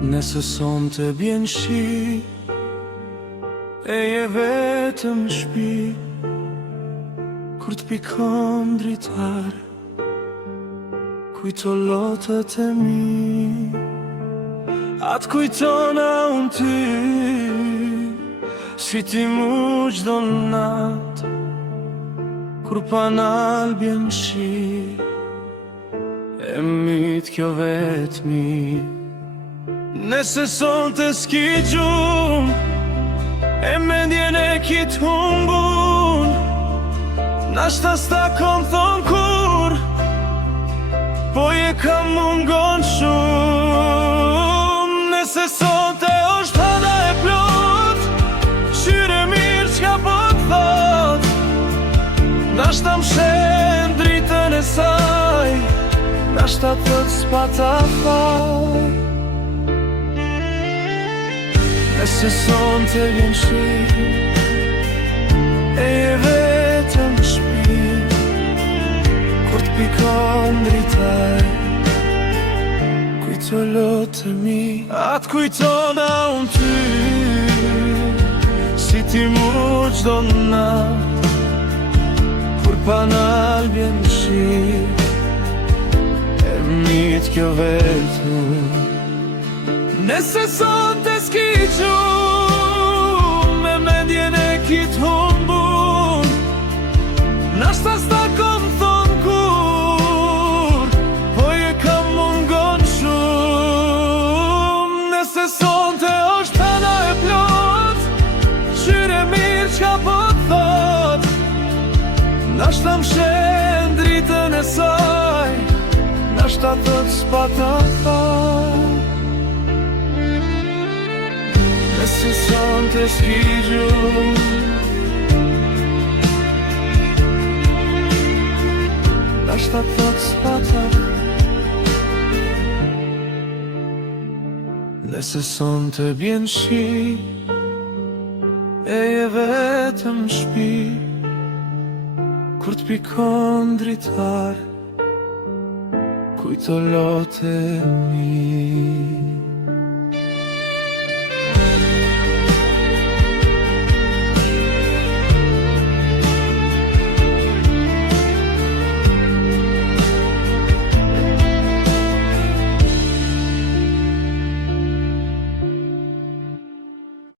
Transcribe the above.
Nëse son të bjen shi e je vetëm shpi, kur t'pikon dritar, kujto lotët e mi. Atë kujtona unë ty, si ti mu gjdo nat, kur panal bjen shi, e mit kjo vetmi. Nëse son të s'ki gjum, e mendjen e kit humbun, nashta s'ta kom thon kur, po je kam mungon shumë. Nëse son të është hana e plot, qyre mirë qka po t'thot, nashta m'shen dritën e saj, nashta thot s'pa ta faj. Nëse son të vjen shi e je vetëm shpi, kur t'pikon dritar, kujto lotë mi. Atë kujtona unë ty, si ti mu gjdo nat, kur panal bjen shi, e mit kjo vetëm. Nëse son të s'ki gjum, me mendjen e kit humbun, nashta s'ta kom thon kur, po je kam mungon shumë. Nëse son të është hana e plot, qyre mirë qka po t'thot, nashta m'shen dritën e saj, nashta thot s'pa ta faj. Nëse son të s'ki gjum, nashta thot s'pa ta faj. Nëse son të bjen shi e je vetëm shpi, kur t'pikon dritar, kujto lotë e mi.